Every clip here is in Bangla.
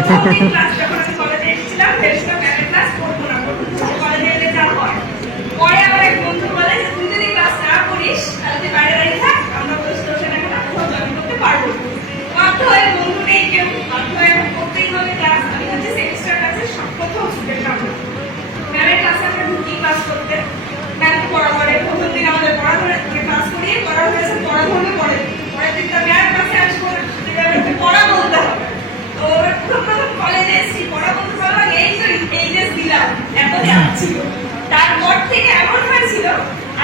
প্রথম দিন ক্লাস যখন আমি কলেজে এসেছিলাম ভেবেছিলাম ম্যামের ক্লাস করবো না, কলেজে এলে যা হয়। পরে আমার এক বন্ধু বলে যে তুই যদি ক্লাস না করিস তাহলে তুই বাইরে দাঁড়িয়ে থাক, আমরা বসে বসে না কোথাও জয়েন করতে পারবো। বাধ্য হয়ে বন্ধু নেই কেউ, বাধ্য হয়ে করতেই হবে ক্লাস। আমি হচ্ছে সেমিস্টার ক্লাসে প্রথম স্টুডেন্ট আমরা ম্যামের ক্লাসে আমরা ঢুকি ক্লাস করতে। ম্যাম পড়া করে, প্রথম দিন আমাদের পড়া ধরে ক্লাস করিয়ে পড়া হয়েছে, পড়া ধরবে পরের দিনটা ম্যামের ক্লাসে আসবো, পড়া বলতে হবে। তো প্রথম কলেজে এসেছি, পড়া বলতে পারলাম এইচএস দিলাম, এত যাচ্ছিল। তারপর থেকে এমন হয়েছিল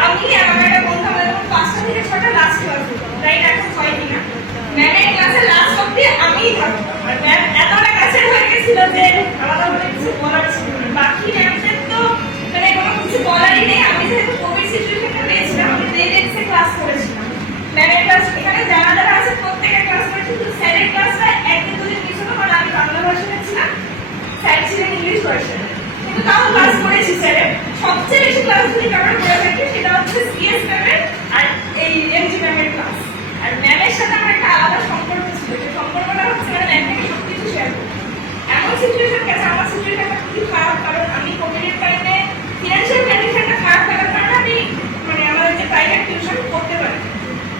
আমি আমার একটা বন্ধু আমাদের 5টা থেকে 6টা লাস্ট ক্লাস হতো, তাই না? এখন হয় কিনা ম্যামের ক্লাসে লাস্ট অব্দি আমিই থাকবো। আর ম্যাম এতটা কাছে হয়ে গেছিল যে আলাদা করে কিছু বলার ছিল না। বাকি ম্যামদের তো মানে কোনো কিছু বলারই নেই। আমি যেহেতু কোভিড সিচুয়েশনটা পেয়েছিলাম, আমি জেনেক্সে ক্লাস করেছিলাম। ম্যামের ক্লাস এখানে যারা যারা আছে প্রত্যেকের ক্লাস করেছি, কিন্তু স্যারের ক্লাসটা একদিন দুদিন মিস হলো, কারণ আমি বাংলা ভার্সনে ছিলাম, স্যার ছিলেন ইংলিশ ভার্সনে। কিন্তু তাও ক্লাস করেছি স্যারের। সবচেয়ে বেশি ক্লাস যদি কভার করে থাকি সেটা হচ্ছে সিএস ম্যামের আর এই এমজি ম্যামের ক্লাস। আর ম্যামের সাথে আমার একটা আলাদা সম্পর্ক ছিল, যে সম্পর্কটা হচ্ছে মানে ম্যাম থেকে সবকিছু শেয়ার করি। এমন সিচুয়েশন গেছে, আমার সিচুয়েশনটা খুবই খারাপ, কারণ আমি কোভিডের টাইমে ফিনান্সিয়াল কন্ডিশনটা খারাপ থাকার কারণে আমি মানে আমাদের যে প্রাইভেট টিউশন করতে পারি।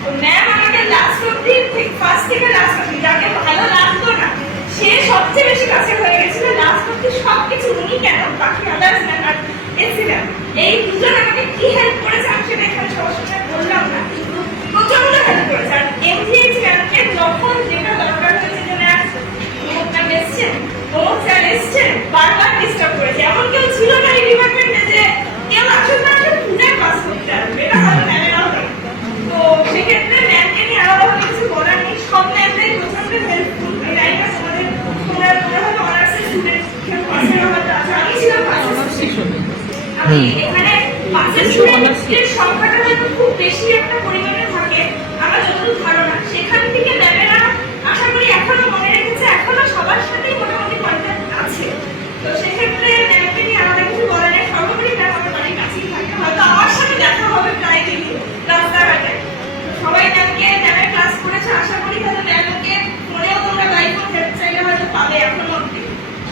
তো ম্যাম আমাকে লাস্ট অব্দি ফার্স্ট থেকে লাস্ট অব্দি যাকে ভালো লাগতো না সে সবচেয়ে বেশি কাছে হয়ে গেছিল। লাস্ট অব্দি সবকিছু উনি কেন, বাকি আদার্স ম্যাম আর এসি ম্যাম এই দুজন আমাকে কি হেল্প করেছে আমি সেটা এখানে সবার সাথে বললাম না, কিন্তু প্রচন্ড হেল্প করেছে। আর এমজিএইচ ম্যামকে যখন যেটা দরকার হয়েছে যে ম্যাম অমুক ম্যাম এসছেন, অমুক স্যার এসছেন, বারবার ডিস্টার্ব করেছে। এমন কেউ ছিল না এই ডিপার্টমেন্টে যে কেউ আসলে না আসলে খুঁজে ক্লাস করতে আসবে, এটা হয়তো ম্যামেরাও জানে। তো সেক্ষেত্রে ম্যামকে নিয়ে আলাদাভাবে কিছু বলার নেই, সব ম্যামরাই প্রচন্ড হেল্পফুল। তাই না আমাদের তোমরা হয়তো অনার্সের স্টুডেন্ট, কেউ পাশের হয়তো আছে, আমি ছিলাম আমি এখানে পাশের স্টুডেন্টের সংখ্যাটা হয়তো খুব বেশি একটা পরিমাণে থাকে আমার যতটুকু ধারণা। সেখান থেকে ম্যামেরা আশা করি এখনো মনে রেখেছে, এখনো সবার সাথেই মোটামুটি কন্ট্যাক্ট আছে। তো সেক্ষেত্রে ম্যামকে নিয়ে আলাদা কিছু বলার নেই। সর্বোপরি ম্যাম আমার বাড়ির কাছেই থাকে, হয়তো আমার সাথে দেখা হবে প্রায় দিনই রাস্তাঘাটে। সবাই ম্যামের ক্লাস করেছে, আশা করি হয়তো ম্যামকে ফোনেও তোমরা গাইড হেল্প চাইলে হয়তো পাবে এখনো অব্দি।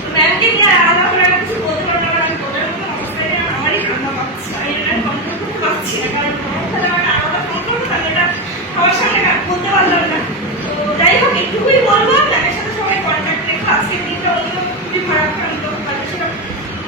তো ম্যামকে নিয়ে আলাদা করে কিছু বলতে পারবো না, আমি বলার মতো অবস্থায় আমারই ঠান্ডা পাচ্ছি, আমি এটা কন্ট্রোল করতে পারছি না, কারণ তাহলে আমার আলাদা কন্ট্রোল তাহলে এটা সবার সামনে বলতে পারলাম না। তো যাই হোক একটুকুই বলবো, ম্যামের সাথে সবাই কন্ট্যাক্ট রেখো। আজকের দিনটা অন্য খুবই ভারাক্রান্ত, তাদের সেটা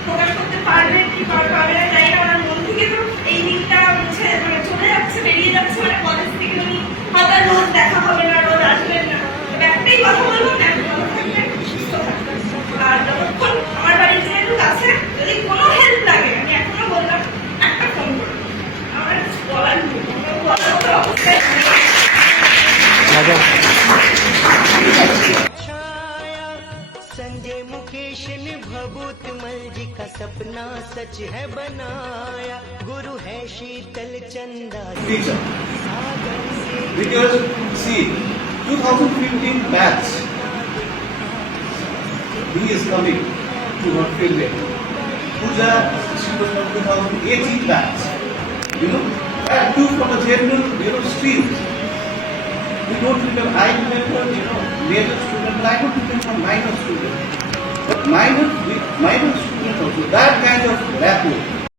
প্রকাশ করতে পারবে কি পারবে না জানি না। ওনার মন থেকে তো এই দিনটা হচ্ছে মানে চলে যাচ্ছে, বেরিয়ে যাচ্ছে, মানে কলেজ থেকে উনি হয়তো রোজ দেখা হবে না, রোজ আসবেন না। একটাই কথা বলবো, ম্যাম ভালো থাকবেন, সুস্থ থাকবেন। আর যতক্ষণ আমার বাড়ির যেহেতু আছে, যদি কোনো হেল্প লাগে আমি এখনো বললাম একটা ফোন করবো, আমার বলার অবস্থায় संजय मुकेश ने भभूतमल जी का सपना सच है बनाया, गुरु है शीतल चंदा teacher because see 2015 batch he is coming to not field it. Pooja, she was from 2018 batch, you know, and two from a general stream. We don't remember, I remember, major student, but I don't remember minor student. But minor student also, that kind of rapport.